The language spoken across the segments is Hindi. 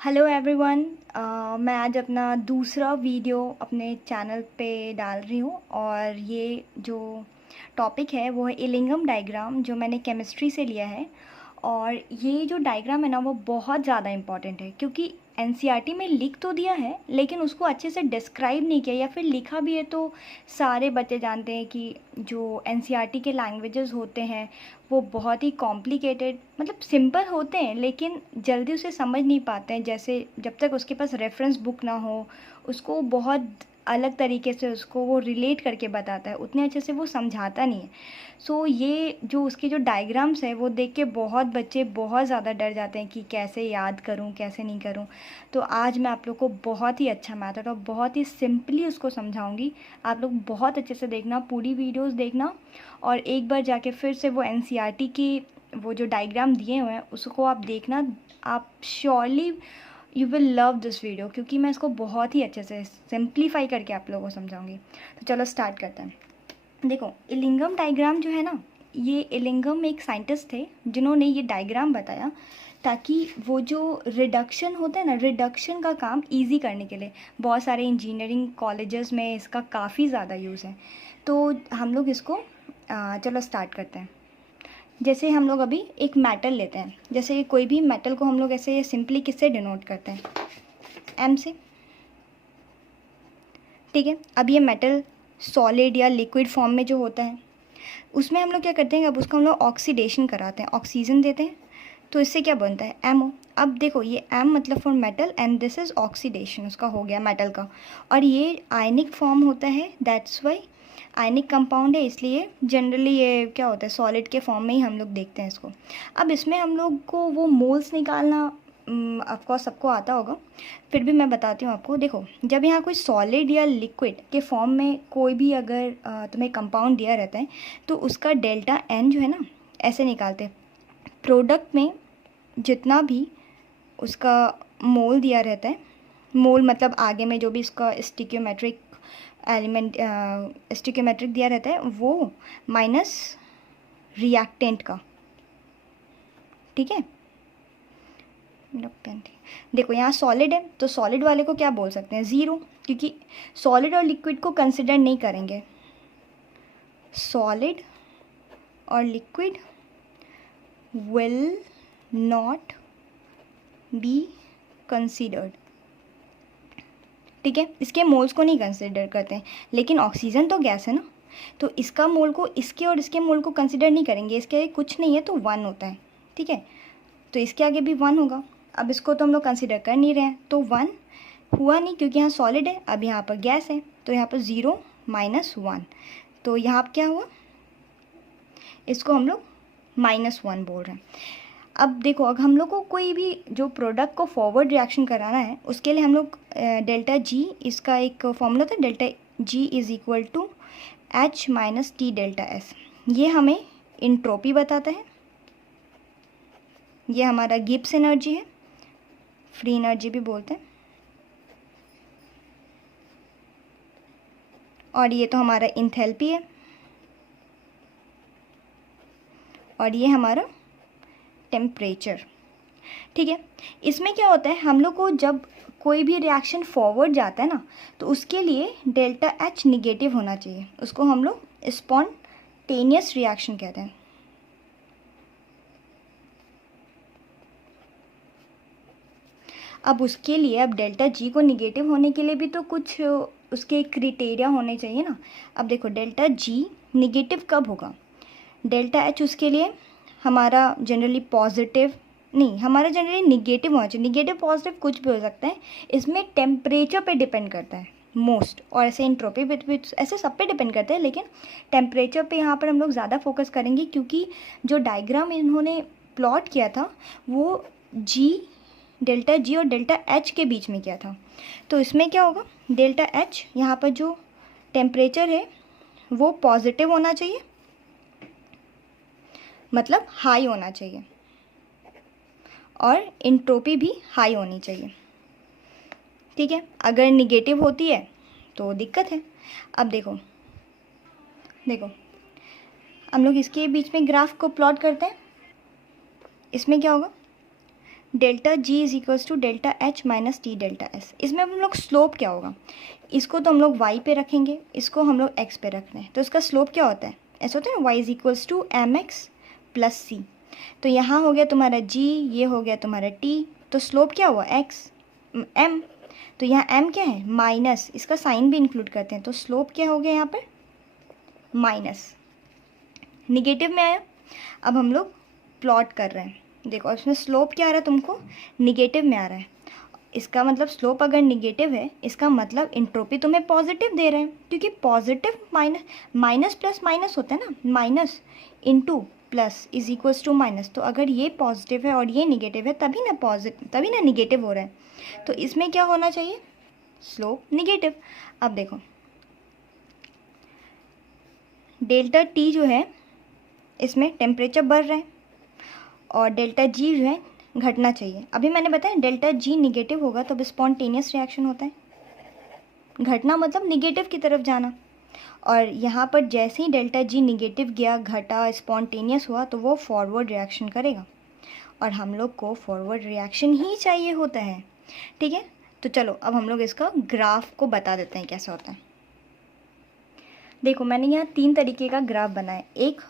Hello everyone. मैं आज अपना दूसरा वीडियो अपने चैनल पे डाल रही हूँ और ये जो टॉपिक है वो है इलिंगम डायग्राम, जो मैंने केमिस्ट्री से लिया है। और ये जो डायग्राम है ना वो बहुत ज़्यादा इम्पॉर्टेंट है, क्योंकि एनसीईआरटी में लिख तो दिया है लेकिन उसको अच्छे से डिस्क्राइब नहीं किया, या फिर लिखा भी है तो सारे बच्चे जानते हैं कि जो एनसीईआरटी के लैंग्वेजेस होते हैं वो बहुत ही कॉम्प्लिकेटेड, मतलब सिंपल होते हैं लेकिन जल्दी उसे समझ नहीं पाते हैं। जैसे जब तक उसके पास रेफरेंस बुक ना हो उसको बहुत अलग तरीके से उसको वो रिलेट करके बताता है, उतने अच्छे से वो समझाता नहीं है। सो ये जो उसके जो डायग्राम्स है वो देख के बहुत बच्चे बहुत ज़्यादा डर जाते हैं कि कैसे याद करूं कैसे नहीं करूं। तो आज मैं आप लोग को बहुत ही अच्छा मैथड और बहुत ही सिंपली उसको समझाऊंगी। आप लोग बहुत अच्छे से देखना, पूरी वीडियोस देखना, और एक बार जाके फिर से वो एनसीईआरटी की वो जो डायग्राम दिए हुए हैं उसको आप देखना। आप surely you will love this video, क्योंकि मैं इसको बहुत ही अच्छे से सिंप्लीफाई करके आप लोगों को समझाऊंगी। तो चलो स्टार्ट करते हैं। देखो, इलिंगम डायग्राम जो है ना, ये इलिंगम एक साइंटिस्ट थे जिन्होंने ये डायग्राम बताया ताकि वो जो रिडक्शन होता है ना, रिडक्शन का काम इजी करने के लिए। बहुत सारे इंजीनियरिंग कॉलेजेस में इसका काफ़ी ज़्यादा यूज़ है। तो हम लोग इसको चलो स्टार्ट करते हैं। जैसे हम लोग अभी एक मेटल लेते हैं, जैसे कोई भी मेटल को हम लोग ऐसे सिंपली किससे डिनोट करते हैं, एम से। ठीक है, अब ये मेटल सॉलिड या लिक्विड फॉर्म में जो होता है उसमें हम लोग क्या करते हैं, अब उसको हम लोग ऑक्सीडेशन कराते हैं, ऑक्सीजन देते हैं, तो इससे क्या बनता है, एमओ। अब देखो ये एम मतलब for metal and this is oxidation उसका हो गया मेटल का। और ये आयनिक फॉर्म होता है, दैट्स वाई आयनिक कंपाउंड है, इसलिए जनरली ये क्या होता है सॉलिड के फॉर्म में ही हम लोग देखते हैं इसको। अब इसमें हम लोग को वो मोल्स निकालना ऑफकोर्स सबको आता होगा, फिर भी मैं बताती हूँ आपको। देखो, जब यहाँ कोई सॉलिड या लिक्विड के फॉर्म में कोई भी अगर तुम्हें कंपाउंड दिया रहता है तो उसका डेल्टा एन जो है ना ऐसे निकालते हैं। प्रोडक्ट में जितना भी उसका मोल दिया रहता है, मोल मतलब आगे में जो भी इसका स्टिक्योमेट्रिक एलिमेंट स्टिक्योमेट्रिक दिया रहता है वो माइनस रिएक्टेंट का। ठीक है, देखो यहाँ सॉलिड है तो सॉलिड वाले को क्या बोल सकते हैं, ज़ीरो, क्योंकि सॉलिड और लिक्विड को कंसिडर नहीं करेंगे। सॉलिड और liquid will not be considered. ठीक है, इसके मोल्स को नहीं कंसिडर करते हैं, लेकिन ऑक्सीजन तो गैस है ना, तो इसका मोल को इसके और इसके मोल को कंसिडर नहीं करेंगे, इसके आगे कुछ नहीं है तो वन होता है। ठीक है, तो इसके आगे भी वन होगा। अब इसको तो हम लोग कंसिडर कर नहीं रहे हैं तो वन हुआ नहीं, क्योंकि यहाँ सॉलिड है, अब यहाँ पर गैस है तो यहाँ पर ज़ीरो माइनस वन, तो यहाँ पर क्या हुआ, इसको हम लोग माइनस वन बोल रहे हैं। अब देखो, अगर हम लोग को कोई भी जो प्रोडक्ट को फॉरवर्ड रिएक्शन कराना है उसके लिए हम लोग डेल्टा जी, इसका एक फॉर्मूला था, delta G is equal to H minus T delta S. ये हमें इंट्रोपी बताता है, ये हमारा गिब्स एनर्जी है, फ्री एनर्जी भी बोलते हैं, और ये तो हमारा इंथैल्पी है, और ये हमारा टेम्परेचर। ठीक है, इसमें क्या होता है, हम लोग को जब कोई भी रिएक्शन फॉरवर्ड जाता है ना तो उसके लिए डेल्टा एच निगेटिव होना चाहिए, उसको हम लोग स्पॉन्टेनियस रिएक्शन कहते हैं। अब उसके लिए, अब डेल्टा जी को निगेटिव होने के लिए भी तो कुछ उसके क्राइटेरिया होने चाहिए ना। अब देखो, डेल्टा जी निगेटिव कब होगा, डेल्टा एच उसके लिए हमारा जनरली पॉजिटिव नहीं, हमारा जनरली निगेटिव होना चाहिए। निगेटिव पॉजिटिव कुछ भी हो सकता है, इसमें टेम्परेचर पे डिपेंड करता है मोस्ट, और ऐसे इंट्रोपी पे ऐसे सब पे डिपेंड करता है, लेकिन टेम्परेचर पे यहाँ पर हम लोग ज़्यादा फोकस करेंगे, क्योंकि जो डायग्राम इन्होंने प्लॉट किया था वो जी, डेल्टा जी और डेल्टा एच के बीच में किया था। तो इसमें क्या होगा, डेल्टा एच यहाँ पर जो टेम्परेचर है वो पॉजिटिव होना चाहिए, मतलब हाई होना चाहिए, और इंट्रोपी भी हाई होनी चाहिए। ठीक है, अगर निगेटिव होती है तो दिक्कत है। अब देखो देखो, हम लोग इसके बीच में ग्राफ को प्लॉट करते हैं, इसमें क्या होगा, delta G is equals to delta H minus T delta S. इसमें हम लोग स्लोप क्या होगा, इसको तो हम लोग वाई पे रखेंगे, इसको हम लोग एक्स पे रख रहे हैं, तो इसका स्लोप क्या होता है, ऐसा होता है ना, Y is equals to M X plus C. तो यहाँ हो गया तुम्हारा जी, ये हो गया तुम्हारा टी, तो स्लोप क्या हुआ एक्स एम। तो यहाँ एम क्या है माइनस, इसका साइन भी इंक्लूड करते हैं, तो स्लोप क्या हो गया यहाँ पर माइनस, निगेटिव में आया। अब हम लोग प्लॉट कर रहे हैं, देखो इसमें स्लोप क्या आ रहा है तुमको, निगेटिव में आ रहा है। इसका मतलब स्लोप अगर निगेटिव है, इसका मतलब इंट्रोपी तुम्हें पॉजिटिव दे रहे हैं, क्योंकि positive minus minus plus minus होता है ना, minus into plus is equals to minus. तो अगर ये पॉजिटिव है और ये निगेटिव है तभी ना पॉजिटिव, तभी ना निगेटिव हो रहा है। तो इसमें क्या होना चाहिए, स्लोप निगेटिव। अब देखो डेल्टा टी जो है इसमें टेम्परेचर बढ़ रहा है और डेल्टा जी जो है घटना चाहिए। अभी मैंने बताया डेल्टा जी निगेटिव होगा तो स्पॉन्टेनियस रिएक्शन होता है, घटना मतलब निगेटिव की तरफ जाना। और यहाँ पर जैसे ही डेल्टा जी निगेटिव गया, घटा, स्पॉन्टेनियस हुआ, तो वो फॉरवर्ड रिएक्शन करेगा और हम लोग को फॉरवर्ड रिएक्शन ही चाहिए होता है। ठीक है, तो चलो अब हम लोग इसका ग्राफ को बता देते हैं कैसे होता है। देखो मैंने यहाँ 3 तरीके का ग्राफ बनाया, एक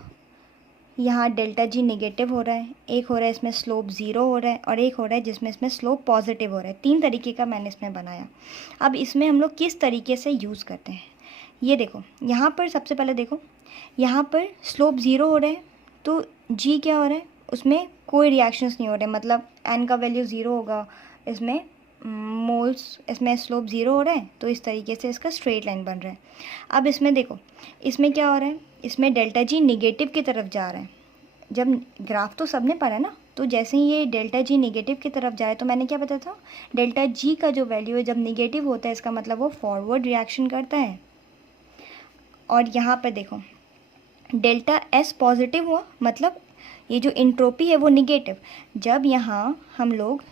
यहाँ डेल्टा जी निगेटिव हो रहा है, एक हो रहा है इसमें स्लोप 0 हो रहा है, और एक हो रहा है जिसमें इसमें स्लोप पॉजिटिव हो रहा है। 3 तरीके का मैंने इसमें बनाया। अब इसमें हम लोग किस तरीके से यूज़ करते हैं, ये देखो यहाँ पर सबसे पहले देखो, यहाँ पर स्लोप 0 हो रहा है तो जी क्या हो रहा है, उसमें कोई रिएक्शंस नहीं हो रहे, मतलब एन का वैल्यू 0 होगा, इसमें मोल्स, इसमें स्लोप 0 हो रहा है, तो इस तरीके से इसका स्ट्रेट लाइन बन रहा है। अब इसमें देखो, इसमें क्या हो रहा है, इसमें डेल्टा जी निगेटिव की तरफ जा रहा है। जब ग्राफ तो सबने पढ़ा ना, तो जैसे ही ये डेल्टा जी निगेटिव की तरफ जाए, तो मैंने क्या बताया था, डेल्टा जी का जो वैल्यू है जब निगेटिव होता है इसका मतलब वो फॉरवर्ड रिएक्शन करता है। और यहाँ पर देखो डेल्टा एस पॉजिटिव हुआ, मतलब ये जो इंट्रोपी है वो निगेटिव। जब यहाँ हम लोग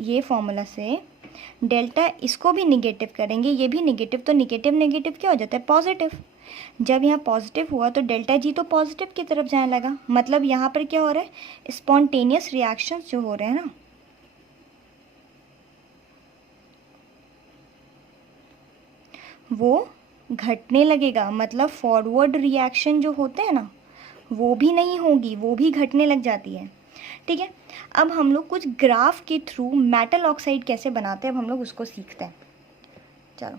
ये फॉर्मूला से डेल्टा इसको भी निगेटिव करेंगे, ये भी निगेटिव, तो निगेटिव निगेटिव क्या हो जाता है पॉजिटिव। जब यहाँ पॉजिटिव हुआ तो डेल्टा जी तो पॉजिटिव की तरफ जाने लगा, मतलब यहाँ पर क्या हो रहा है, स्पॉन्टेनियस रिएक्शंस जो हो रहे हैं ना, वो घटने लगेगा, मतलब फॉरवर्ड रिएक्शन जो होते हैं ना वो भी नहीं होगी, वो भी घटने लग जाती है। ठीक है, अब हम लोग कुछ ग्राफ के थ्रू मेटल ऑक्साइड कैसे बनाते हैं, अब हम लोग उसको सीखते हैं। चलो,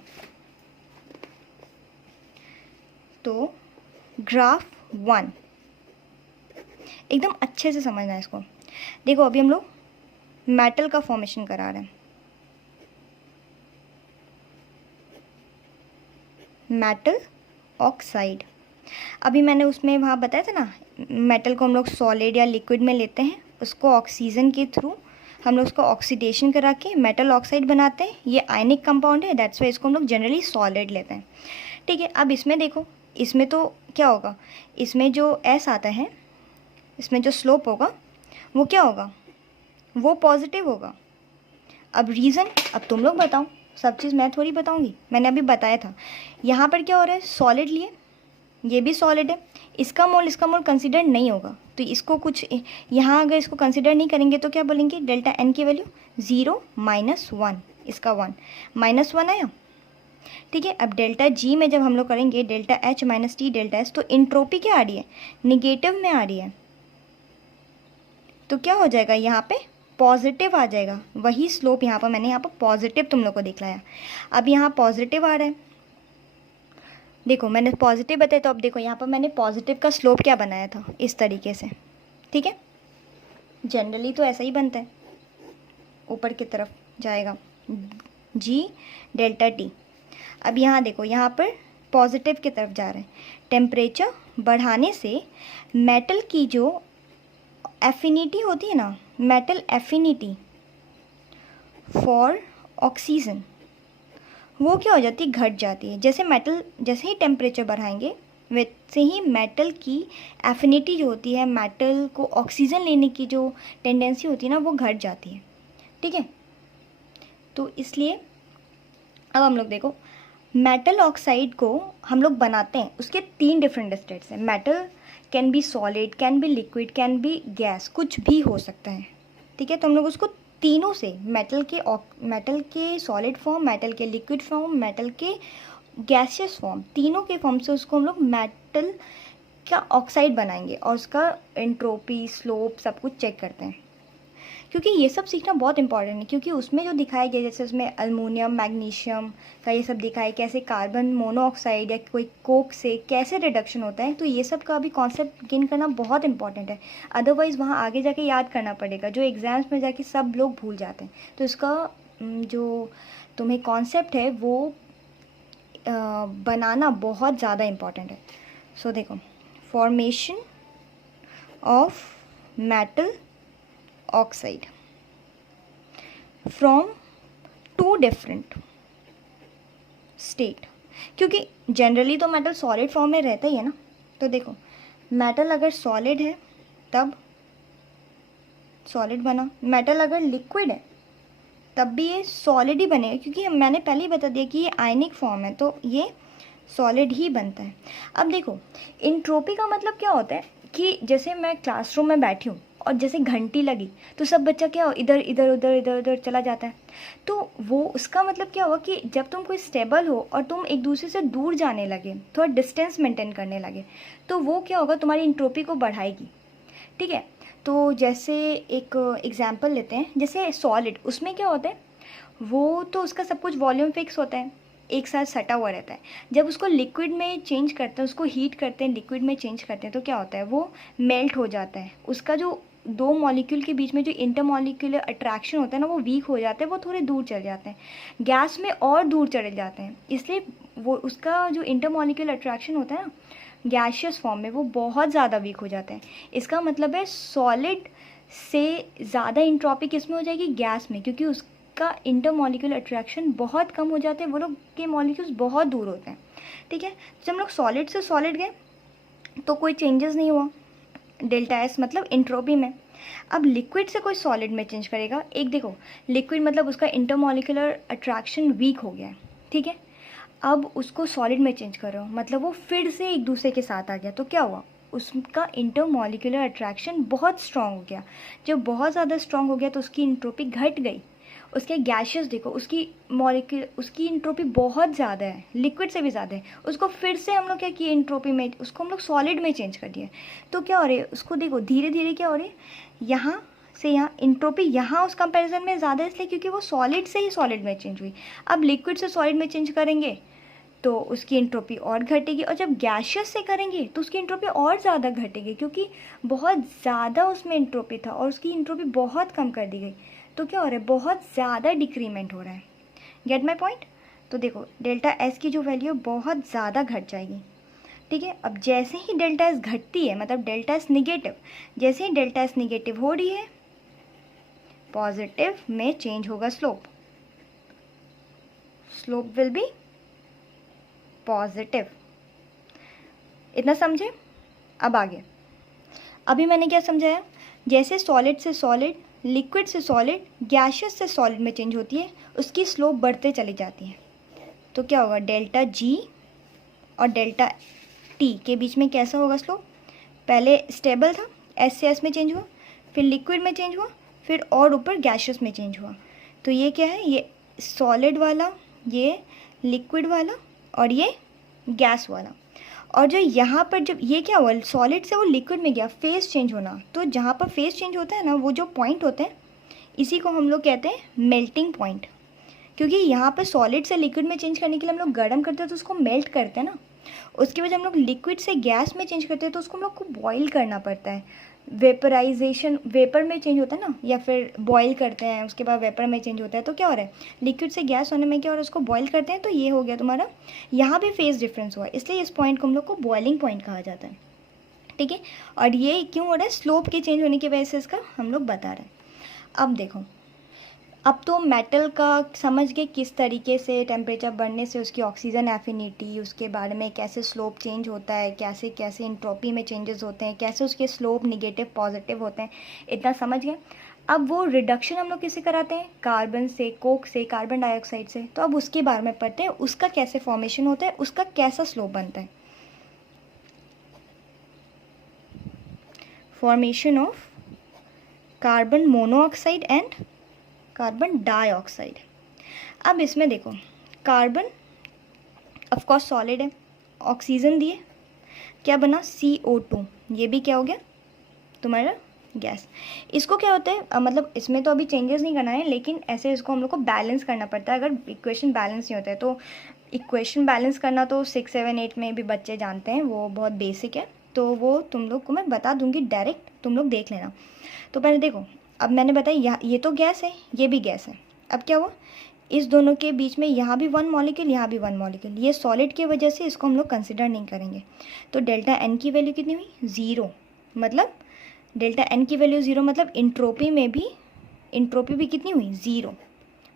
तो ग्राफ 1 एकदम अच्छे से समझना है इसको। देखो अभी हम लोग मेटल का फॉर्मेशन करा रहे हैं, मेटल ऑक्साइड। अभी मैंने उसमें वहाँ बताया था ना, मेटल को हम लोग सॉलिड या लिक्विड में लेते हैं, उसको ऑक्सीजन के थ्रू हम लोग उसको ऑक्सीडेशन करा के मेटल ऑक्साइड बनाते हैं। ये आयनिक कंपाउंड है, दैट्स वाई इसको हम लोग जनरली सॉलिड लेते हैं। ठीक है, अब इसमें देखो, इसमें तो क्या होगा, इसमें जो एस आता है, इसमें जो स्लोप होगा वो क्या होगा, वो पॉजिटिव होगा। अब रीज़न अब तुम लोग बताओ, सब चीज़ मैं थोड़ी बताऊंगी, मैंने अभी बताया था। यहाँ पर क्या हो रहा है, सॉलिड लिए, ये भी सॉलिड है, इसका मोल कंसिडर नहीं होगा, तो इसको कुछ यहाँ अगर इसको कंसिडर नहीं करेंगे तो क्या बोलेंगे, डेल्टा एन की वैल्यू 0 माइनस 1, इसका 1 माइनस 1 आया। ठीक है, अब डेल्टा जी में जब हम लोग करेंगे delta H minus T delta S, तो इंट्रोपी क्या आ रही है, निगेटिव में आ रही है, तो क्या हो जाएगा यहाँ पे पॉजिटिव आ जाएगा। वही स्लोप यहाँ पर मैंने यहाँ पर पॉजिटिव तुम लोग को दिखलाया, अब यहाँ पॉजिटिव आ रहा है। देखो मैंने पॉजिटिव बताया, तो अब देखो यहाँ पर मैंने पॉजिटिव का स्लोप क्या बनाया था, इस तरीके से। ठीक है, जनरली तो ऐसा ही बनता है, ऊपर की तरफ जाएगा जी डेल्टा टी। अब यहाँ देखो, यहाँ पर पॉजिटिव की तरफ जा रहे हैं, टेम्परेचर बढ़ाने से मेटल की जो एफिनिटी होती है ना, मेटल एफिनिटी फॉर ऑक्सीजन, वो क्या हो जाती है, घट जाती है। जैसे मेटल, जैसे ही टेम्परेचर बढ़ाएंगे वैसे ही मेटल की एफिनिटी जो होती है, मेटल को ऑक्सीजन लेने की जो टेंडेंसी होती है ना, वो घट जाती है। ठीक है, तो इसलिए अब हम लोग देखो, मेटल ऑक्साइड को हम लोग बनाते हैं, उसके 3 डिफरेंट स्टेट्स हैं। Metal can be solid, can be liquid, can be gas, कुछ भी हो सकता है। ठीक है, तो हम लोग उसको तीनों से, मेटल के सॉलिड फॉर्म, मेटल के लिक्विड फॉर्म, मेटल के गैसियस फॉर्म, तीनों के फॉर्म से उसको हम लोग मेटल का ऑक्साइड बनाएंगे और उसका एंट्रोपी, स्लोप सब कुछ चेक करते हैं। क्योंकि ये सब सीखना बहुत इंपॉर्टेंट है, क्योंकि उसमें जो दिखाया गया, जैसे उसमें अल्मोनियम, मैग्नीशियम का ये सब दिखाया, कैसे कार्बन मोनोऑक्साइड या कोई कोक से कैसे रिडक्शन होता है, तो ये सब का भी कॉन्सेप्ट गेन करना बहुत इंपॉर्टेंट है। अदरवाइज़ वहाँ आगे जाके याद करना पड़ेगा, जो एग्ज़ाम्स में जाके सब लोग भूल जाते हैं। तो इसका जो तुम्हें कॉन्सेप्ट है वो बनाना बहुत ज़्यादा इम्पॉर्टेंट है। सो देखो, formation of metal oxide from two different state, क्योंकि जनरली तो मेटल सॉलिड फॉर्म में रहता ही है ना। तो देखो, मेटल अगर सॉलिड है तब सॉलिड बना, मेटल अगर लिक्विड है तब भी ये सॉलिड ही बनेगा, क्योंकि मैंने पहले ही बता दिया कि ये आयनिक फॉर्म है, तो ये सॉलिड ही बनता है। अब देखो, एंट्रोपी का मतलब क्या होता है कि जैसे मैं क्लासरूम में बैठी हूँ और जैसे घंटी लगी तो सब बच्चा क्या इधर इधर उधर इधर उधर चला जाता है, तो वो उसका मतलब क्या हुआ कि जब तुम कोई स्टेबल हो और तुम एक दूसरे से दूर जाने लगे, थोड़ा डिस्टेंस मेंटेन करने लगे, तो वो क्या होगा, तुम्हारी एंट्रोपी को बढ़ाएगी। ठीक है, तो जैसे एक एग्जांपल लेते हैं, जैसे सॉलिड, उसमें क्या होता है, वो तो उसका सब कुछ वॉल्यूम फिक्स होता है, एक साथ सटा हुआ रहता है। जब उसको लिक्विड में चेंज करते हैं, उसको हीट करते हैं, लिक्विड में चेंज करते हैं, तो क्या होता है, वो मेल्ट हो जाता है। उसका जो दो मॉलिक्यूल के बीच में जो इंटरमॉलिक्यूलर अट्रैक्शन होता है ना, वो वीक हो जाता है, वो थोड़े दूर चले जाते हैं, गैस में और दूर चले जाते हैं। इसलिए वो उसका जो इंटरमॉलिक्यूलर अट्रैक्शन होता है ना गैशियस फॉर्म में, वो बहुत ज़्यादा वीक हो जाता है। इसका मतलब है सॉलिड से ज़्यादा एंट्रोपी किस में हो जाएगी, गैस में, क्योंकि उसका इंटरमॉलिक्यूलर अट्रैक्शन बहुत कम हो जाते हैं, वो लोग के मॉलिक्यूल्स बहुत दूर होते हैं। ठीक है, जब हम लोग सॉलिड से सॉलिड गए तो कोई चेंजेस नहीं हुआ डेल्टा एस मतलब एंट्रोपी में। अब लिक्विड से कोई सॉलिड में चेंज करेगा, एक देखो, लिक्विड मतलब उसका इंटरमॉलिक्यूलर अट्रैक्शन वीक हो गया है। ठीक है, अब उसको सॉलिड में चेंज कर रहे हो, मतलब वो फिर से एक दूसरे के साथ आ गया, तो क्या हुआ, उसका इंटरमॉलिक्यूलर अट्रैक्शन बहुत स्ट्रांग हो गया। जब बहुत ज़्यादा स्ट्रांग हो गया तो उसकी एंट्रोपी घट गई। उसके गैसेस देखो, उसकी एंट्रोपी बहुत ज़्यादा है, लिक्विड से भी ज़्यादा है। उसको फिर से हम लोग क्या किए, एंट्रोपी में उसको हम लोग सॉलिड में चेंज कर दिए। तो क्या हो रहा है, उसको देखो धीरे धीरे क्या हो रही है, यहाँ से यहाँ एंट्रोपी यहाँ उस कंपैरिजन में ज़्यादा, इसलिए क्योंकि वो सॉलिड से ही सॉलिड में चेंज हुई। अब लिक्विड से सॉलिड में चेंज करेंगे तो उसकी एंट्रोपी और घटेगी, और जब गैशियस से करेंगे तो उसकी एंट्रोपी और ज़्यादा घटेगी, क्योंकि बहुत ज़्यादा उसमें एंट्रोपी था और उसकी एंट्रोपी बहुत कम कर दी गई। तो क्या हो रहा है, बहुत ज़्यादा डिक्रीमेंट हो रहा है। Get my point. तो देखो, डेल्टा एस की जो वैल्यू बहुत ज़्यादा घट जाएगी। ठीक है, अब जैसे ही डेल्टा एस घटती है, मतलब डेल्टा एस निगेटिव, जैसे ही डेल्टा एस निगेटिव हो रही है, पॉजिटिव में चेंज होगा slope, slope will be positive. इतना समझे। अब आगे, अभी मैंने क्या समझाया, जैसे सॉलिड से सॉलिड, लिक्विड से सॉलिड, गैशियस से सॉलिड में चेंज होती है, उसकी स्लोप बढ़ते चली जाती है। तो क्या होगा, डेल्टा जी और डेल्टा टी के बीच में कैसा होगा स्लोप, पहले स्टेबल था, एस से एस में चेंज हुआ, फिर लिक्विड में चेंज हुआ, फिर और ऊपर गैशियस में चेंज हुआ। तो ये क्या है, ये सॉलिड वाला, ये लिक्विड वाला और ये गैस वाला। और जो यहाँ पर जब ये क्या हुआ, सॉलिड से वो लिक्विड में गया, फेस चेंज होना, तो जहाँ पर फेस चेंज होता है ना, वो जो पॉइंट होते हैं, इसी को हम लोग कहते हैं मेल्टिंग पॉइंट। क्योंकि यहाँ पर सॉलिड से लिक्विड में चेंज करने के लिए हम लोग गर्म करते हैं तो उसको मेल्ट करते हैं ना, उसके बाद हम लोग लिक्विड से गैस में चेंज करते हैं तो उसको हम लोग को बॉईल करना पड़ता है। वेपराइजेशन, वेपर में चेंज होता है ना, या फिर बॉईल करते हैं उसके बाद वेपर में चेंज होता है। तो क्या हो रहा है, लिक्विड से गैस होने में क्या हो रहा है, उसको बॉईल करते हैं, तो ये हो गया तुम्हारा, यहाँ भी फेस डिफरेंस हुआ, इसलिए इस पॉइंट को हम लोग को बॉइलिंग पॉइंट कहा जाता है। ठीक है, और ये क्यों हो रहा है, स्लोप के चेंज होने की वजह से इसका हम लोग बता रहे हैं। अब देखो, अब तो मेटल का समझ गए किस तरीके से टेम्परेचर बढ़ने से उसकी ऑक्सीजन एफिनिटी, उसके बारे में कैसे स्लोप चेंज होता है, कैसे कैसे एंट्रोपी में चेंजेस होते हैं, कैसे उसके स्लोप निगेटिव पॉजिटिव होते हैं, इतना समझ गए। अब वो रिडक्शन हम लोग किससे कराते हैं, कार्बन से, कोक से, कार्बन डाइऑक्साइड से। तो अब उसके बारे में पढ़ते हैं, उसका कैसे फॉर्मेशन होता है, उसका कैसा स्लोप बनता है। Formation of carbon monoxide and carbon dioxide. अब इसमें देखो, कार्बन ऑफ कोर्स सॉलिड है, ऑक्सीजन दिए, क्या बना CO2, ये भी क्या हो गया तुम्हारा गैस। इसको क्या होता है मतलब इसमें तो अभी चेंजेस नहीं करना है, लेकिन ऐसे इसको हम लोग को बैलेंस करना पड़ता है। अगर इक्वेशन बैलेंस नहीं होता है तो इक्वेशन बैलेंस करना तो 6, 7, 8 में भी बच्चे जानते हैं, वो बहुत बेसिक है, तो वो तुम लोग को मैं बता दूंगी, डायरेक्ट तुम लोग देख लेना। तो पहले देखो, अब मैंने बताया ये तो गैस है, ये भी गैस है। अब क्या हुआ, इस दोनों के बीच में यहाँ भी 1 मॉलिक्यूल, यहाँ भी 1 मॉलिक्यूल, ये सॉलिड की वजह से इसको हम लोग कंसिडर नहीं करेंगे। तो डेल्टा एन की वैल्यू कितनी हुई, 0। मतलब डेल्टा एन की वैल्यू 0, मतलब इंट्रोपी में भी, इंट्रोपी भी कितनी हुई, 0।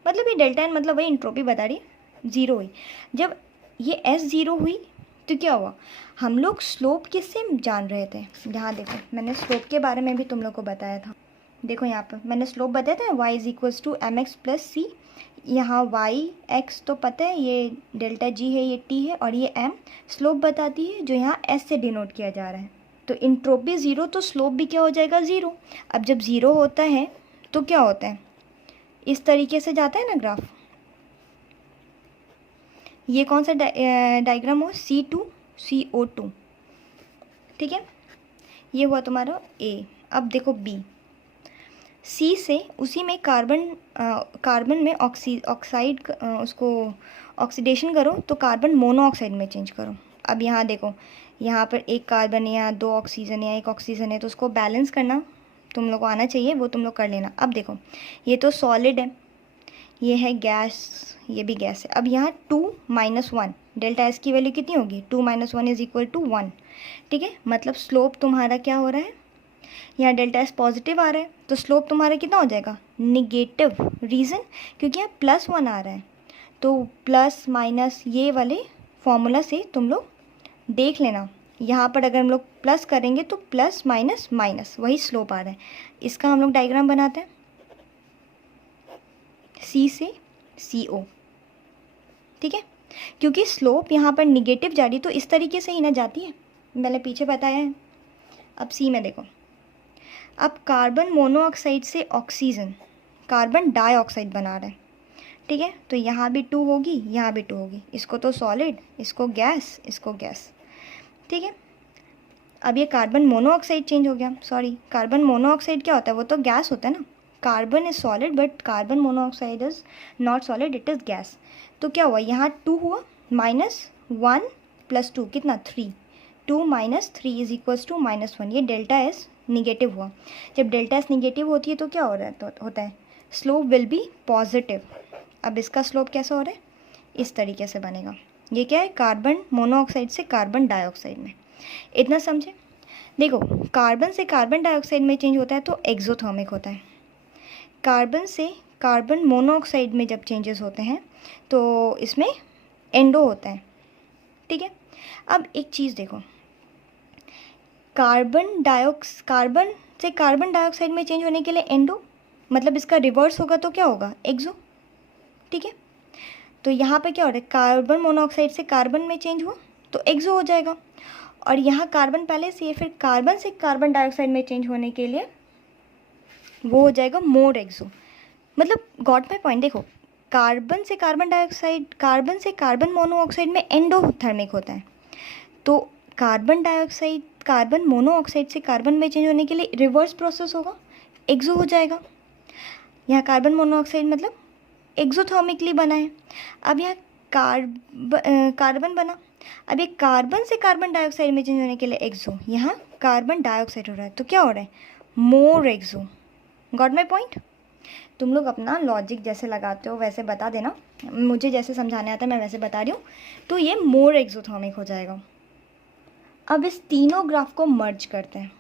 मतलब ये डेल्टा एन मतलब वही इंट्रोपी बता रही है, 0 हुई। जब ये S 0 हुई तो क्या हुआ, हम लोग स्लोप किससे जान रहे थे, यहाँ देखो मैंने स्लोप के बारे में भी तुम लोग को बताया था। देखो यहाँ पर मैंने स्लोप बताया था, y = mx + c। यहाँ y x तो पता है, ये डेल्टा g है, ये t है, और ये m स्लोप बताती है, जो यहाँ s से डिनोट किया जा रहा है। तो इंट्रोपी 0 तो स्लोप भी क्या हो जाएगा, 0। अब जब 0 होता है तो क्या होता है, इस तरीके से जाता है ना ग्राफ। ये कौन सा डायग्राम हो, C2CO2, ठीक है, ये हुआ तुम्हारा A। अब देखो B, C से उसी में कार्बन में ऑक्साइड उसको ऑक्सीडेशन करो तो कार्बन मोनोऑक्साइड में चेंज करो। अब यहाँ देखो, यहाँ पर एक कार्बन है, यहाँ 2 ऑक्सीजन है, 1 ऑक्सीजन है, तो उसको बैलेंस करना तुम लोग को आना चाहिए, वो तुम लोग कर लेना। अब देखो, ये तो सॉलिड है, ये है गैस, ये भी गैस है। अब यहाँ 2 - 1, डेल्टा एस की वैल्यू कितनी होगी, 2 - 1 = 1, ठीक है। मतलब स्लोप तुम्हारा क्या हो रहा है, यहाँ डेल्टा एस पॉजिटिव आ रहा है, तो स्लोप तुम्हारा कितना हो जाएगा, निगेटिव। रीज़न, क्योंकि यहाँ +1 आ रहा है, तो प्लस माइनस ये वाले फॉर्मूला से तुम लोग देख लेना। यहाँ पर अगर हम लोग प्लस करेंगे तो प्लस माइनस माइनस वही स्लोप आ रहा है। इसका हम लोग डायग्राम बनाते हैं, C से CO, ठीक है। क्योंकि स्लोप यहाँ पर निगेटिव जा रही तो इस तरीके से ही ना जाती है, मैंने पीछे बताया है। अब C में देखो, अब कार्बन मोनोऑक्साइड से ऑक्सीजन कार्बन डाइऑक्साइड बना रहा है, ठीक है। तो यहाँ भी 2 होगी, यहाँ भी 2 होगी, इसको तो सॉलिड, इसको गैस, इसको गैस, ठीक है। अब ये कार्बन मोनोऑक्साइड चेंज हो गया, सॉरी कार्बन मोनोऑक्साइड क्या होता है, वो तो गैस होता है ना। Carbon is solid but carbon monoxide is not solid, it is gas. तो क्या हुआ, यहाँ 2 हुआ, -1 + 2 कितना, 3। 2 - 3 = -1। ये डेल्टा एस निगेटिव हुआ। जब डेल्टा एस निगेटिव होती है तो क्या हो रहा है, तो होता है स्लोप विल बी पॉजिटिव। अब इसका स्लोप कैसा हो रहा है, इस तरीके से बनेगा। ये क्या है, कार्बन मोनोऑक्साइड से कार्बन डाइऑक्साइड में। इतना समझे। देखो, कार्बन से कार्बन डाइऑक्साइड में चेंज होता है तो एक्सोथर्मिक होता है। कार्बन से कार्बन मोनोऑक्साइड में जब चेंजेस होते हैं तो इसमें एंडो होता है, ठीक है। अब एक चीज़ देखो, कार्बन से कार्बन डाइऑक्साइड में चेंज होने के लिए एंडो, मतलब इसका रिवर्स होगा तो क्या होगा, एक्सो, ठीक है। तो यहाँ पे क्या हो रहा है, कार्बन मोनोऑक्साइड से कार्बन में चेंज हुआ तो एक्सो हो जाएगा, और यहाँ कार्बन पहले से, फिर कार्बन से कार्बन डाइऑक्साइड में चेंज होने के लिए वो हो जाएगा मोर एक्सो। मतलब गॉट माई पॉइंट। देखो, कार्बन से कार्बन मोनोऑक्साइड में एंडोथर्मिक होता है, तो कार्बन मोनोऑक्साइड से कार्बन में चेंज होने के लिए रिवर्स प्रोसेस होगा, एक्सो हो जाएगा। यहाँ कार्बन मोनोऑक्साइड मतलब एक्सोथर्मिकली बना है। अब यहाँ कार्बन बना, अब ये कार्बन से कार्बन डाइऑक्साइड में चेंज होने के लिए एक्सो, यहाँ कार्बन डाइऑक्साइड हो रहा है, तो क्या हो रहा है, मोर एक्सो। Got my point. तुम लोग अपना लॉजिक जैसे लगाते हो वैसे बता देना, मुझे जैसे समझाने आता है मैं वैसे बता रही हूँ। तो ये मोर एक्सोथर्मिक हो जाएगा। अब इस तीनों ग्राफ को मर्ज करते हैं।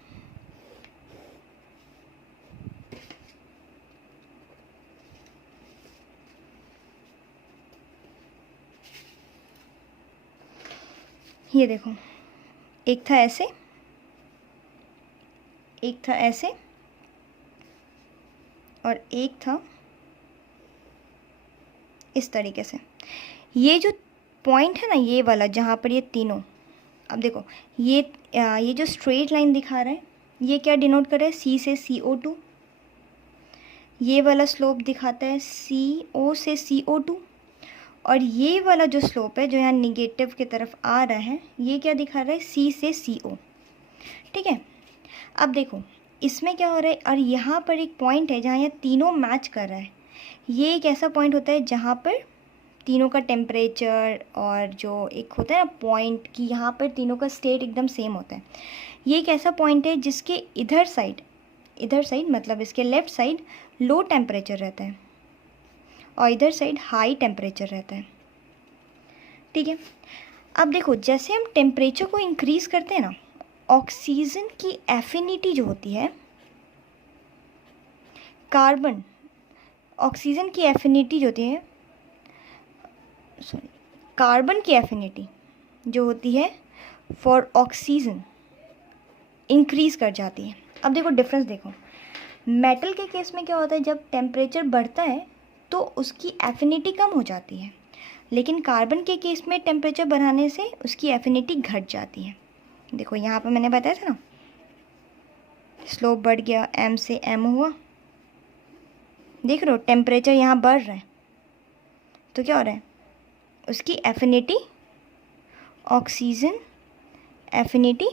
ये देखो, एक था ऐसे, एक था ऐसे, और एक था इस तरीके से। ये जो पॉइंट है ना, ये वाला जहाँ पर ये तीनों, अब देखो ये जो स्ट्रेट लाइन दिखा रहा है, ये क्या डिनोट कर रहा है, C से CO2, ये वाला स्लोप दिखाता है CO से CO2, और ये वाला जो स्लोप है जो यहाँ निगेटिव की तरफ आ रहा है, ये क्या दिखा रहा है, C से CO। ठीक है, अब देखो इसमें क्या हो रहा है, और यहाँ पर एक पॉइंट है जहाँ ये तीनों मैच कर रहा है। ये एक ऐसा पॉइंट होता है जहाँ पर तीनों का टेम्परेचर और जो एक होता है ना पॉइंट कि यहाँ पर तीनों का स्टेट एकदम सेम होता है। ये एक ऐसा पॉइंट है जिसके इधर साइड मतलब इसके लेफ़्ट साइड लो टेम्परेचर रहता है और इधर साइड हाई टेम्परेचर रहता है। ठीक है, अब देखो जैसे हम टेम्परेचर को इंक्रीज़ करते हैं ना, ऑक्सीजन की एफिनिटी जो होती है, ऑक्सीजन की एफिनिटी जो होती है, कार्बन की एफिनिटी जो होती है फॉर ऑक्सीजन इंक्रीज़ कर जाती है। अब देखो डिफरेंस देखो, मेटल के केस में क्या होता है, जब टेम्परेचर बढ़ता है तो उसकी एफिनिटी कम हो जाती है, लेकिन कार्बन के केस में टेम्परेचर बढ़ाने से उसकी एफिनिटी घट जाती है। देखो यहाँ पर मैंने बताया था ना, स्लोप बढ़ गया, M से M हुआ, देख रहे हो टेम्परेचर यहाँ बढ़ रहा है, तो क्या हो रहा है, उसकी एफिनिटी, ऑक्सीजन एफिनिटी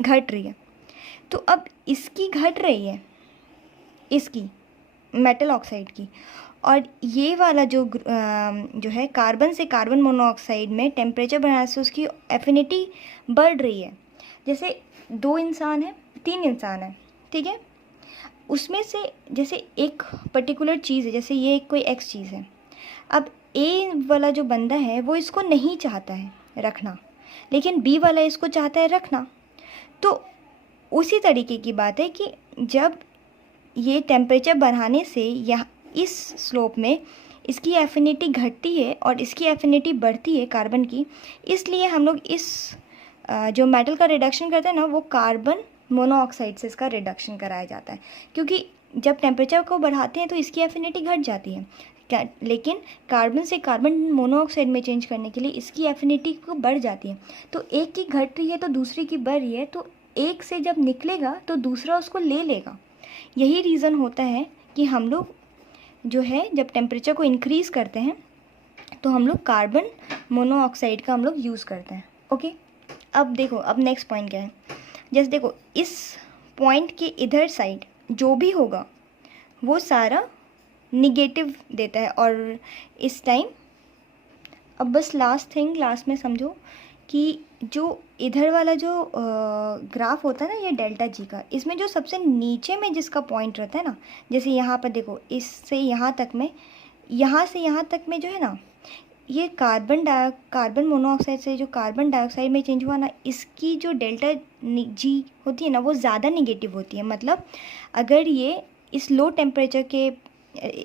घट रही है। तो अब इसकी घट रही है, इसकी मेटल ऑक्साइड की, और ये वाला जो है कार्बन से कार्बन मोनोऑक्साइड में टेम्परेचर बढ़ाने से उसकी एफिनिटी बढ़ रही है। जैसे 2 इंसान है, 3 इंसान है, ठीक है, उसमें से जैसे एक पर्टिकुलर चीज़ है, जैसे ये कोई X चीज़ है, अब A वाला जो बंदा है वो इसको नहीं चाहता है रखना, लेकिन B वाला इसको चाहता है रखना। तो उसी तरीके की बात है कि जब ये टेम्परेचर बढ़ाने से या इस स्लोप में इसकी एफिनिटी घटती है और इसकी एफिनिटी बढ़ती है कार्बन की, इसलिए हम लोग इस जो मेटल का रिडक्शन करते हैं ना, वो कार्बन मोनोऑक्साइड से इसका रिडक्शन कराया जाता है। क्योंकि जब टेम्परेचर को बढ़ाते हैं तो इसकी एफिनिटी घट जाती है, लेकिन कार्बन से कार्बन मोनोऑक्साइड में चेंज करने के लिए इसकी एफिनिटी को बढ़ जाती है। तो एक की घट रही है तो दूसरी की बढ़ रही है, तो एक से जब निकलेगा तो दूसरा उसको ले लेगा। यही रीज़न होता है कि हम लोग जो है जब टेम्परेचर को इंक्रीज़ करते हैं तो हम लोग कार्बन मोनोऑक्साइड का हम लोग यूज़ करते हैं। ओके, अब देखो, अब नेक्स्ट पॉइंट क्या है, जैसे देखो इस पॉइंट के इधर साइड जो भी होगा वो सारा निगेटिव देता है, और इस टाइम अब बस लास्ट में समझो कि जो इधर वाला जो ग्राफ होता है ना, ये डेल्टा जी का, इसमें जो सबसे नीचे में जिसका पॉइंट रहता है ना, जैसे यहाँ पर देखो इससे यहाँ तक में, यहाँ से यहाँ तक में जो है ना, ये कार्बन मोनोऑक्साइड से जो कार्बन डाइऑक्साइड में चेंज हुआ ना, इसकी जो डेल्टा जी होती है ना, वो ज़्यादा निगेटिव होती है। मतलब अगर ये इस लो टेम्परेचर के,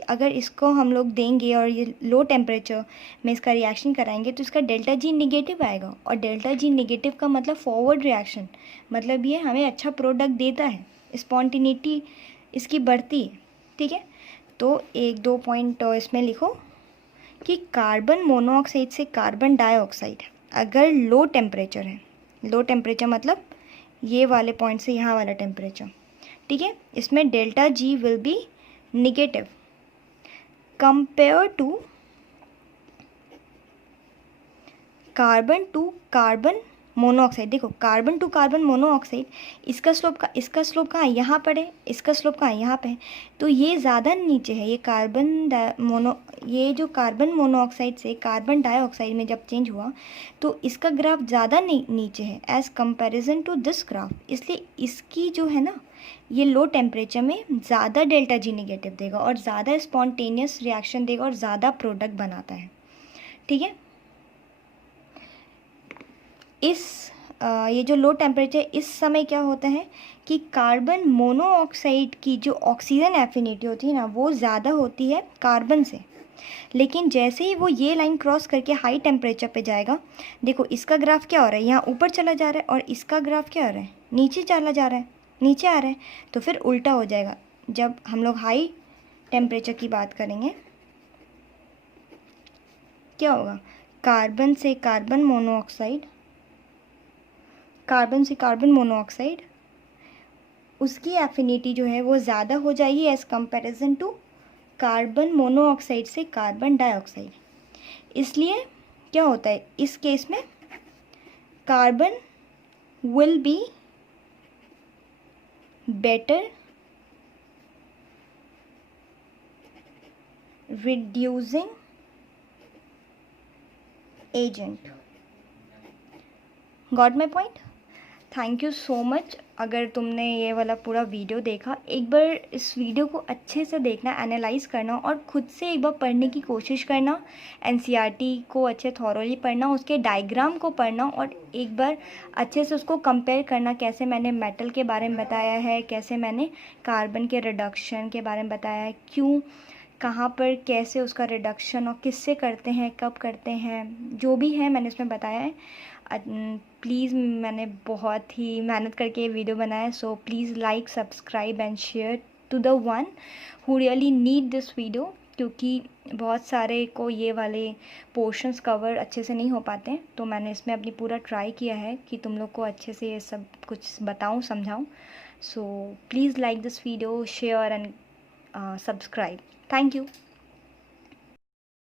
अगर इसको हम लोग देंगे और ये लो टेम्परेचर में इसका रिएक्शन कराएंगे तो इसका डेल्टा जी निगेटिव आएगा, और डेल्टा जी निगेटिव का मतलब फॉरवर्ड रिएक्शन, मतलब ये हमें अच्छा प्रोडक्ट देता है, स्पॉन्टिनिटी इसकी बढ़ती है। ठीक है, तो 1-2 पॉइंट इसमें लिखो कि कार्बन मोनोऑक्साइड से कार्बन डाइऑक्साइड अगर लो टेम्परेचर है, लो टेम्परेचर मतलब ये वाले पॉइंट से यहाँ वाला टेम्परेचर, ठीक है, इसमें delta G will be negative compare to carbon monoxide. देखो कार्बन टू कार्बन मोनोऑक्साइड, इसका स्लोप कहाँ है, यहाँ पर है, इसका स्लोप कहाँ है, यहाँ पे है, तो ये ज़्यादा नीचे है। ये जो कार्बन मोनोऑक्साइड से कार्बन डाइऑक्साइड में जब चेंज हुआ तो इसका ग्राफ ज़्यादा नीचे है as comparison to this graph, इसलिए इसकी जो है ना, ये लो टेम्परेचर में ज़्यादा डेल्टा जी निगेटिव देगा और ज़्यादा स्पॉन्टेनियस रिएक्शन देगा और ज़्यादा प्रोडक्ट बनाता है। ठीक है, ये जो लो टेम्परेचर, इस समय क्या होता है कि कार्बन मोनोऑक्साइड की जो ऑक्सीजन एफिनिटी होती है ना, वो ज़्यादा होती है कार्बन से, लेकिन जैसे ही वो ये लाइन क्रॉस करके हाई टेम्परेचर पे जाएगा, देखो इसका ग्राफ क्या हो रहा है, यहाँ ऊपर चला जा रहा है, और इसका ग्राफ क्या हो रहा है, नीचे चला जा रहा है, नीचे आ रहा है, तो फिर उल्टा हो जाएगा। जब हम लोग हाई टेम्परेचर की बात करेंगे क्या होगा, कार्बन से कार्बन मोनोऑक्साइड उसकी एफिनिटी जो है वो ज़्यादा हो जाएगी as comparison to carbon monoxide से कार्बन डाइऑक्साइड। इसलिए क्या होता है इस केस में, carbon will be better reducing agent। Got my point? Thank you so much. अगर तुमने ये वाला पूरा वीडियो देखा, एक बार इस वीडियो को अच्छे से देखना, एनालाइज करना और खुद से एक बार पढ़ने की कोशिश करना। एनसीईआरटी को अच्छे थॉरोली पढ़ना, उसके डायग्राम को पढ़ना और एक बार अच्छे से उसको कंपेयर करना, कैसे मैंने मेटल के बारे में बताया है, कैसे मैंने कार्बन के रिडक्शन के बारे में बताया है, क्यों, कहाँ पर, कैसे उसका रिडक्शन और किससे करते हैं, कब करते हैं, जो भी है मैंने इसमें बताया है। प्लीज़, मैंने बहुत ही मेहनत करके ये वीडियो बनाया है, so please like, subscribe and share to the one who really need this video, क्योंकि बहुत सारे को ये वाले पोर्शंस कवर अच्छे से नहीं हो पाते हैं। तो मैंने इसमें अपनी पूरा ट्राई किया है कि तुम लोग को अच्छे से ये सब कुछ बताऊं, समझाऊं। सो please like this video, share and subscribe. Thank you.